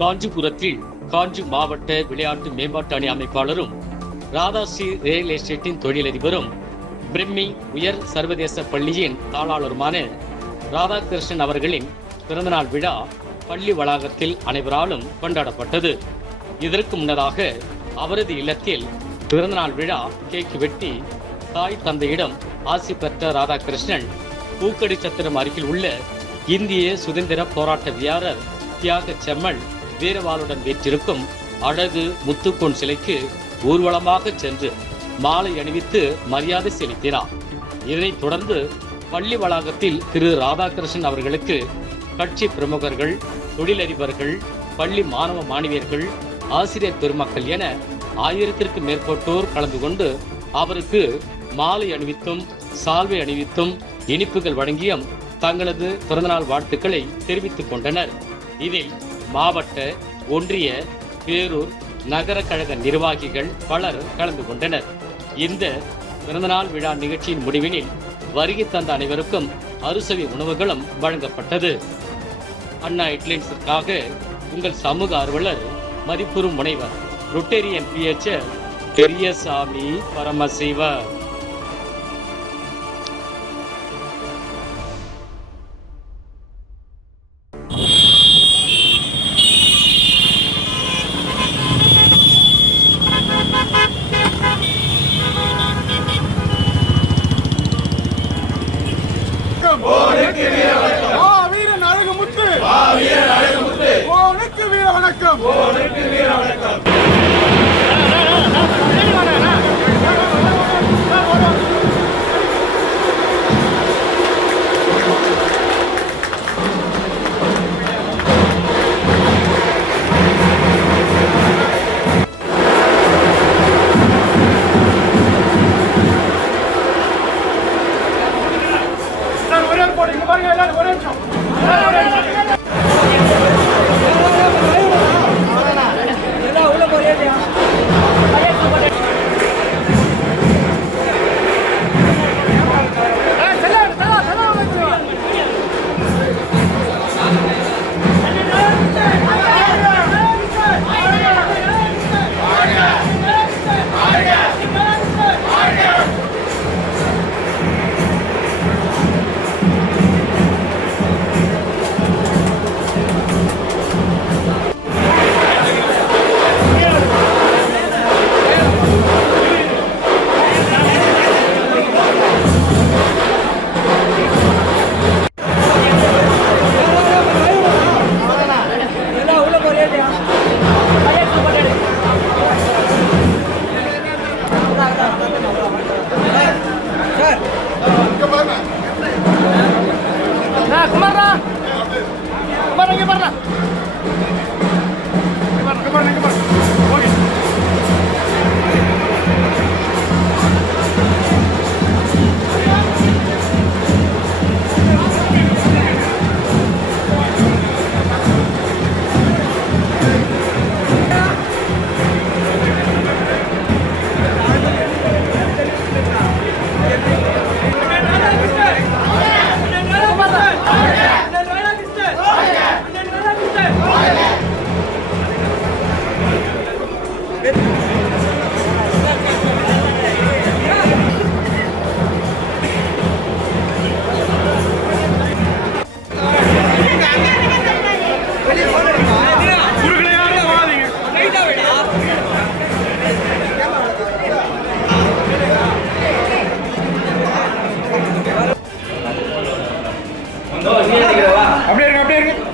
காஞ்சிபுரத்தில் காஞ்சி மாவட்ட விளையாட்டு மேம்பாட்டு அணி அமைப்பாளரும் ராதாஸ்ரீ ரியல் எஸ்டேட்டின் தொழிலதிபரும் பிரிம்மி உயர் சர்வதேச பள்ளியின் தாளாளருமான ராதாகிருஷ்ணன் அவர்களின் பிறந்தநாள் விழா பள்ளி வளாகத்தில் அனைவராலும் கொண்டாடப்பட்டது. இதற்கு முன்னதாக அவரது இல்லத்தில் பிறந்தநாள் விழா கேக் வெட்டி தாய் தந்தையிடம் ஆசி பெற்ற ராதாகிருஷ்ணன் பூக்கடி சத்திரம் அருகில் உள்ள இந்திய சுதந்திர போராட்ட வீரர் தியாக செம்மல் வீரவாளுடன் வீற்றிருக்கும் அழகு முத்துக்கோன் சிலைக்கு ஊர்வலமாக சென்று மாலை அணிவித்து மரியாதை செலுத்தினார். இதனைத் தொடர்ந்து பள்ளி வளாகத்தில் திரு ராதாகிருஷ்ணன் அவர்களுக்கு கட்சி பிரமுகர்கள், தொழிலதிபர்கள், பள்ளி மாணவ மாணவியர்கள், ஆசிரியர் பெருமக்கள் என 1000த்திற்கும் மேற்பட்டோர் கலந்து கொண்டு அவருக்கு மாலை அணிவித்தும் சால்வை அணிவித்தும் இனிப்புகள் வழங்கியும் தங்களது பிறந்தநாள் வாழ்த்துக்களை தெரிவித்துக் கொண்டனர். இதில் மாவட்ட, ஒன்றிய, பேரூர், நகர கழக நிர்வாகிகள் பலர் கலந்து கொண்டனர். இந்த பிறந்தநாள் விழா நிகழ்ச்சியின் முடிவினில் வருகை தந்த அனைவருக்கும் அறுசுவை உணவுகளும் வழங்கப்பட்டது. அண்ணா ஹெட்லைன்ஸிற்காக உங்கள் சமூக ஆர்வலர் மதிப்புறும் முனைவர் ரொட்டேரியன் PHR பெரியசாமி பரமசிவர். வீரன் அழகுமுத்து, கோனுக்கு வீர வணக்கம். அப்படியே இருக்கு.